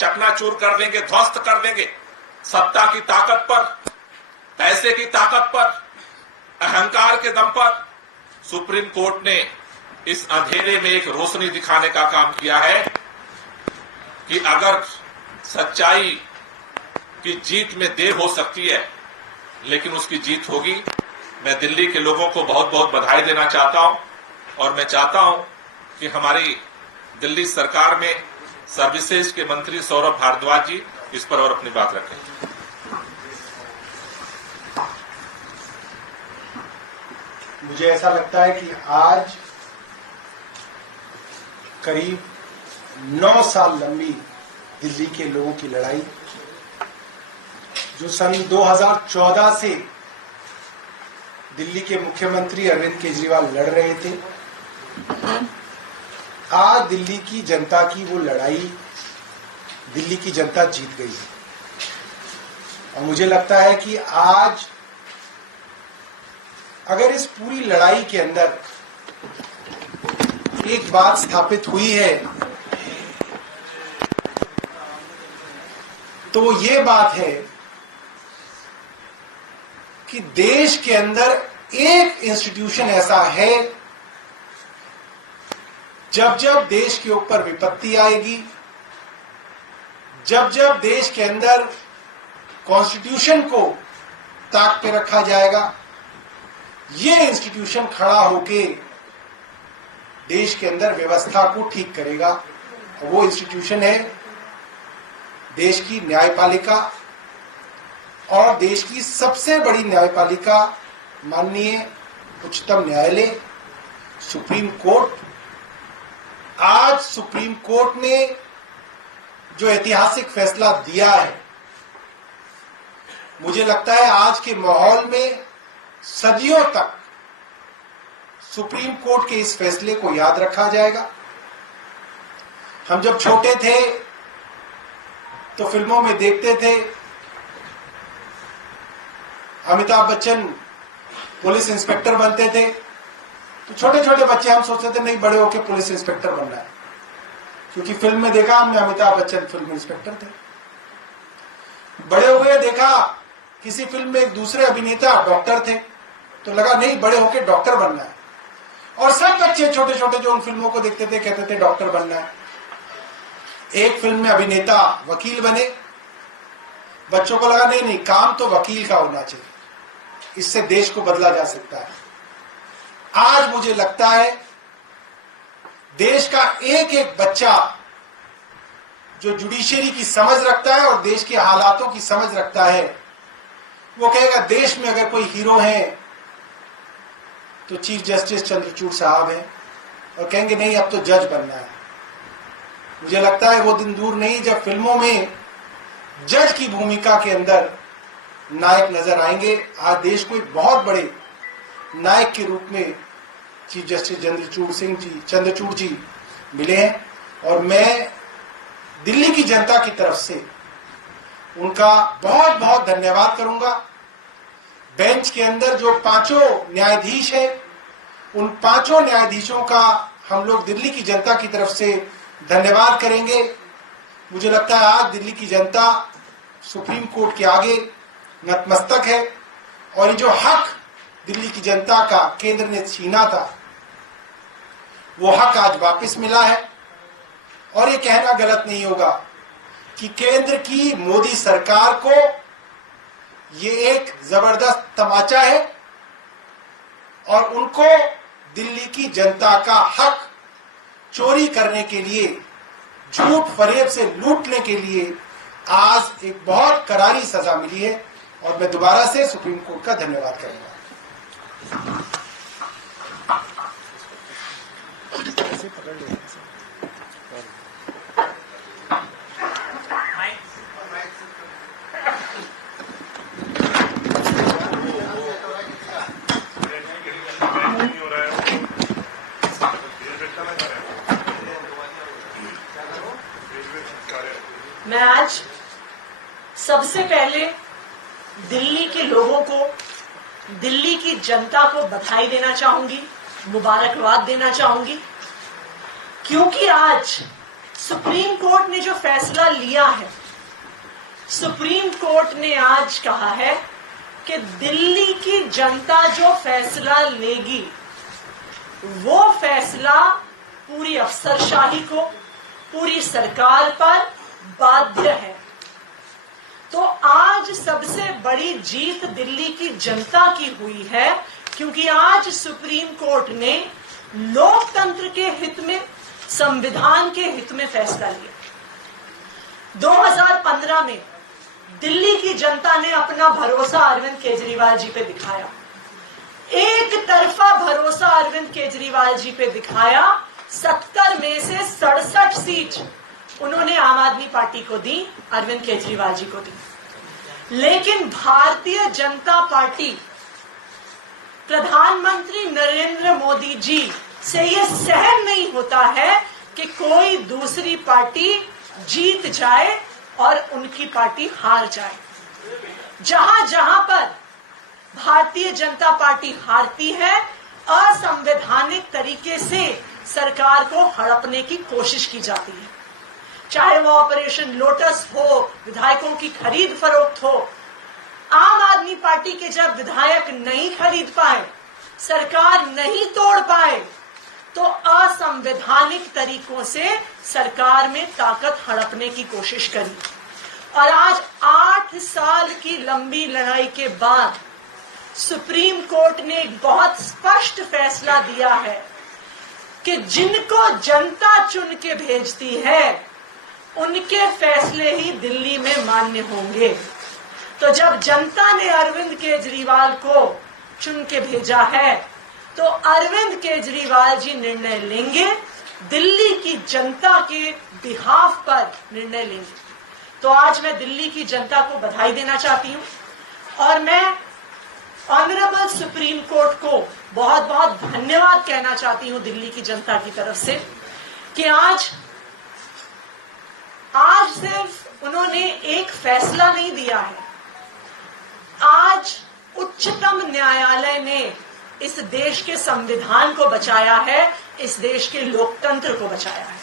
चकनाचूर कर देंगे, ध्वस्त कर देंगे। सत्ता की ताकत पर, पैसे की ताकत पर, अहंकार के दम पर सुप्रीम कोर्ट ने इस अंधेरे में एक रोशनी दिखाने का काम किया है कि अगर सच्चाई की जीत में देर हो सकती है, लेकिन उसकी जीत होगी। मैं दिल्ली के लोगों को बहुत बहुत बधाई देना चाहता हूं और मैं चाहता हूं कि हमारी दिल्ली सरकार में सर्विसेज के मंत्री सौरभ भारद्वाज जी इस पर और अपनी बात रखें। मुझे ऐसा लगता है कि आज करीब 9 साल लंबी दिल्ली के लोगों की लड़ाई, जो सन 2014 से दिल्ली के मुख्यमंत्री अरविंद केजरीवाल लड़ रहे थे, आज दिल्ली की जनता की वो लड़ाई दिल्ली की जनता जीत गई है। और मुझे लगता है कि आज अगर इस पूरी लड़ाई के अंदर एक बात स्थापित हुई है तो वो ये बात है कि देश के अंदर एक इंस्टीट्यूशन ऐसा है, जब जब देश के ऊपर विपत्ति आएगी, जब जब देश के अंदर कॉन्स्टिट्यूशन को ताक पे रखा जाएगा, ये इंस्टीट्यूशन खड़ा होके देश के अंदर व्यवस्था को ठीक करेगा। वो इंस्टीट्यूशन है देश की न्यायपालिका, और देश की सबसे बड़ी न्यायपालिका माननीय उच्चतम न्यायालय सुप्रीम कोर्ट। आज सुप्रीम कोर्ट ने जो ऐतिहासिक फैसला दिया है, मुझे लगता है आज के माहौल में सदियों तक सुप्रीम कोर्ट के इस फैसले को याद रखा जाएगा। हम जब छोटे थे तो फिल्मों में देखते थे अमिताभ बच्चन पुलिस इंस्पेक्टर बनते थे, तो छोटे छोटे बच्चे हम सोचते थे नहीं बड़े होकर पुलिस इंस्पेक्टर बनना है, क्योंकि फिल्म में देखा हमने अमिताभ बच्चन फिल्म इंस्पेक्टर थे। बड़े हुए देखा किसी फिल्म में एक दूसरे अभिनेता डॉक्टर थे, तो लगा नहीं बड़े होकर डॉक्टर बनना है। और सब बच्चे छोटे छोटे जो उन फिल्मों को देखते थे कहते थे डॉक्टर बनना है। एक फिल्म में अभिनेता वकील बने, बच्चों को लगा नहीं नहीं काम तो वकील का होना चाहिए, इससे देश को बदला जा सकता है। आज मुझे लगता है देश का एक एक बच्चा जो जुडिशरी की समझ रखता है और देश के हालातों की समझ रखता है, वो कहेगा देश में अगर कोई हीरो है तो चीफ जस्टिस चंद्रचूड़ साहब हैं, और कहेंगे नहीं अब तो जज बनना है। मुझे लगता है वो दिन दूर नहीं जब फिल्मों में जज की भूमिका के अंदर नायक नजर आएंगे। आज देश को एक बहुत बड़े नायक के रूप में चीफ जस्टिस चंद्रचूड़ जी मिले हैं, और मैं दिल्ली की जनता की तरफ से उनका बहुत बहुत धन्यवाद करूंगा। बेंच के अंदर जो 5 न्यायाधीश हैं, उन 5 न्यायाधीशों का हम लोग दिल्ली की जनता की तरफ से धन्यवाद करेंगे। मुझे लगता है आज दिल्ली की जनता सुप्रीम कोर्ट के आगे नतमस्तक है, और ये जो हक दिल्ली की जनता का केंद्र ने छीना था, वो हक आज वापस मिला है। और ये कहना गलत नहीं होगा कि केंद्र की मोदी सरकार को ये एक जबरदस्त तमाचा है, और उनको दिल्ली की जनता का हक चोरी करने के लिए, झूठ फरेब से लूटने के लिए आज एक बहुत करारी सजा मिली है। और मैं दोबारा से सुप्रीम कोर्ट का धन्यवाद करूंगा। मैं आज सबसे पहले दिल्ली के लोगों को, दिल्ली की जनता को बधाई देना चाहूंगी, मुबारकबाद देना चाहूंगी, क्योंकि आज सुप्रीम कोर्ट ने जो फैसला लिया है, सुप्रीम कोर्ट ने आज कहा है कि दिल्ली की जनता जो फैसला लेगी वो फैसला पूरी अफसरशाही को, पूरी सरकार पर बाध्य है। तो आज सबसे बड़ी जीत दिल्ली की जनता की हुई है, क्योंकि आज सुप्रीम कोर्ट ने लोकतंत्र के हित में, संविधान के हित में फैसला लिया। 2015 में दिल्ली की जनता ने अपना भरोसा अरविंद केजरीवाल जी पे दिखाया। एक तरफा भरोसा अरविंद केजरीवाल जी पे दिखाया। 70 में से 67 सीट उन्होंने आम आदमी पार्टी को दी, अरविंद केजरीवाल जी को दी। लेकिन भारतीय जनता पार्टी, प्रधानमंत्री नरेंद्र मोदी जी से ये सहन नहीं होता है कि कोई दूसरी पार्टी जीत जाए और उनकी पार्टी हार जाए। जहां जहां पर भारतीय जनता पार्टी हारती है, असंवैधानिक तरीके से सरकार को हड़पने की कोशिश की जाती है। चाहे वो ऑपरेशन लोटस हो, विधायकों की खरीद फरोख्त हो। आम आदमी पार्टी के जब विधायक नहीं खरीद पाए, सरकार नहीं तोड़ पाए, तो असंवैधानिक तरीकों से सरकार में ताकत हड़पने की कोशिश करी। और आज 8 साल की लंबी लड़ाई के बाद सुप्रीम कोर्ट ने एक बहुत स्पष्ट फैसला दिया है कि जिनको जनता चुन के भेजती है उनके फैसले ही दिल्ली में मान्य होंगे। तो जब जनता ने अरविंद केजरीवाल को चुन के भेजा है, तो अरविंद केजरीवाल जी निर्णय लेंगे, दिल्ली की जनता के बिहाफ पर निर्णय लेंगे। तो आज मैं दिल्ली की जनता को बधाई देना चाहती हूं और मैं ऑनरेबल सुप्रीम कोर्ट को बहुत बहुत धन्यवाद कहना चाहती हूं दिल्ली की जनता की तरफ से कि आज सिर्फ उन्होंने एक फैसला नहीं दिया है, आज उच्चतम न्यायालय ने इस देश के संविधान को बचाया है, इस देश के लोकतंत्र को बचाया है।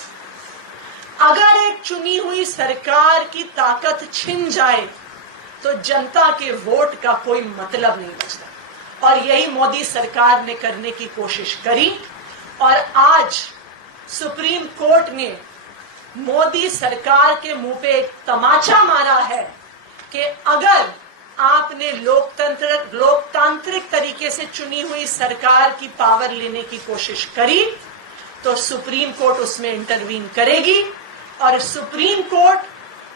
अगर एक चुनी हुई सरकार की ताकत छिन जाए तो जनता के वोट का कोई मतलब नहीं बचता। और यही मोदी सरकार ने करने की कोशिश करी और आज सुप्रीम कोर्ट ने मोदी सरकार के मुंह पे एक तमाचा मारा है कि अगर आपने लोकतांत्रिक तरीके से चुनी हुई सरकार की पावर लेने की कोशिश करी तो सुप्रीम कोर्ट उसमें इंटरवीन करेगी और सुप्रीम कोर्ट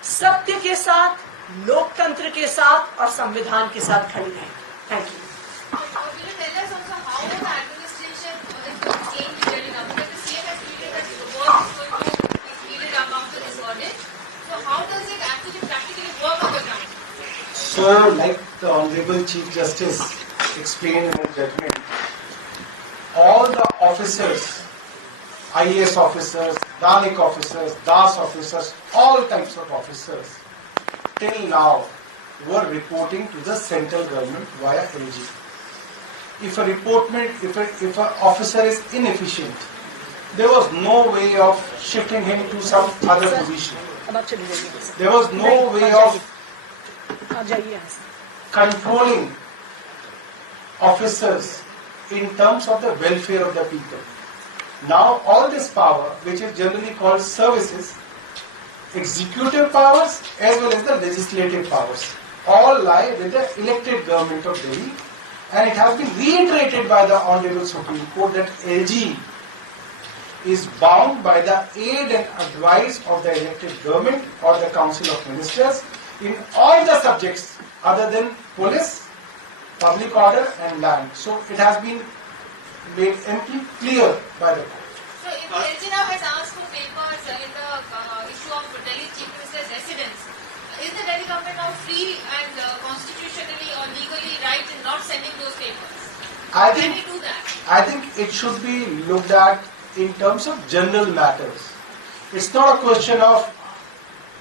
सत्य के साथ, लोकतंत्र के साथ और संविधान के साथ खड़ी रहेगी। Thank you. So, like the Honorable Chief Justice explained in his judgment, all the officers, IAS officers, Danik officers, Das officers, all types of officers, till now were reporting to the central government via LG. If an officer is inefficient, there was no way of shifting him to some other position. There was no way of controlling officers in terms of the welfare of the people. Now all this power, which is generally called services, executive powers as well as the legislative powers, all lie with the elected government of Delhi, and it has been reiterated by the Honorable Supreme Court that LG is bound by the aid and advice of the elected government or the Council of Ministers in all the subjects other than police, public order and land. So it has been made amply clear by the court. So if LG now has asked for papers in the issue of Delhi Chief Minister's residence, is the Delhi government now free and constitutionally or legally right in not sending those papers? Can we do that? I think it should be looked at in terms of general matters. It's not a question of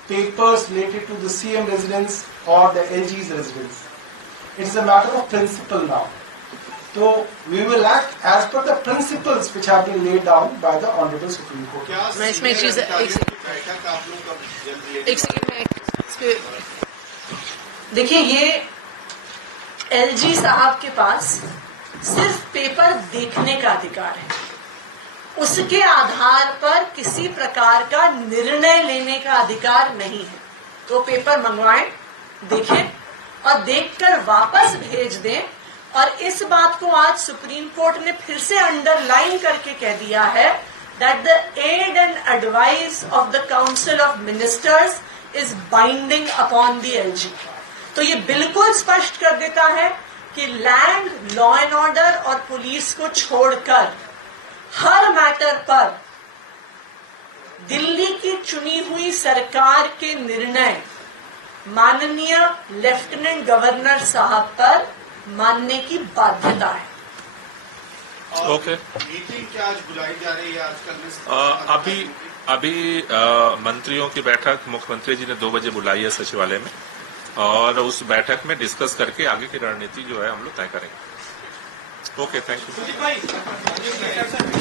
papers related to the CM residence or the LG's residence. It's a matter of principle now. So we will act as per the principles which have been laid down by the Honorable Supreme Court. मैं इसमें एक चीज बैठक आप लोग कब जल्द ले? एक सेकंड में इस पे देखिए, ये एलजी साहब के पास सिर्फ पेपर देखने का अधिकार है, उसके आधार पर किसी प्रकार का निर्णय लेने का अधिकार नहीं है। तो पेपर मंगवाएं, देखें और देखकर वापस भेज दें। और इस बात को आज सुप्रीम कोर्ट ने फिर से अंडरलाइन करके कह दिया है that the aid and advice of the council of ministers is binding upon the LG. तो ये बिल्कुल स्पष्ट कर देता है कि लैंड, लॉ एंड ऑर्डर और पुलिस को छोड़कर हर मैटर पर दिल्ली की चुनी हुई सरकार के निर्णय माननीय लेफ्टिनेंट गवर्नर साहब पर मानने की बाध्यता है। और ओके। मीटिंग क्या आज बुलाई जा रही है? आजकल अभी मंत्रियों की बैठक मुख्यमंत्री जी ने 2 बजे बुलाई है सचिवालय में, और उस बैठक में डिस्कस करके आगे की रणनीति जो है हम लोग तय करेंगे। Okay, thank you.